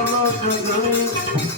I love, brother.